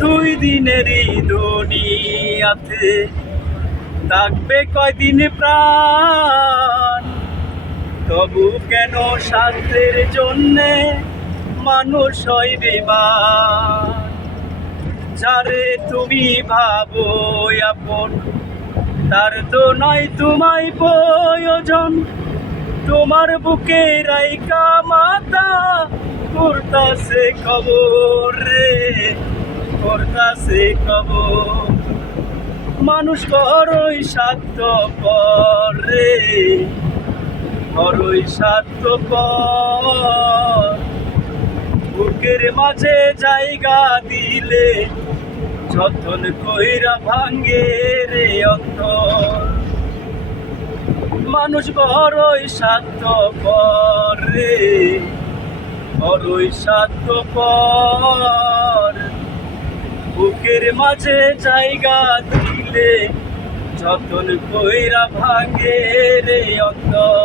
দুই দিনেরই দুনিয়াতে থাকবে কয়দিন প্রাণ, তবু কেন স্বার্থের জন্যে মানুষ হয় বেমান। যারে তুমি ভাবো আপন, তার তো নয় তোমায় প্রয়োজন। তোমার বুকে রাইকা মাতা করতাছে খবর রে, করতাছে খবর। মানুষ বড়ই স্বার্থপর রে, বড়ই স্বার্থপর। বুকের মাঝে জায়গা দিলে যতন কইরা ভাঙ্গে রে অন্তর। মানুষ বড়ই স্বার্থপর রে, বড়ই স্বার্থপর। বুকের মাঝে জায়গা দিলে যতন কইরা ভাঙ্গে রে অন্তর।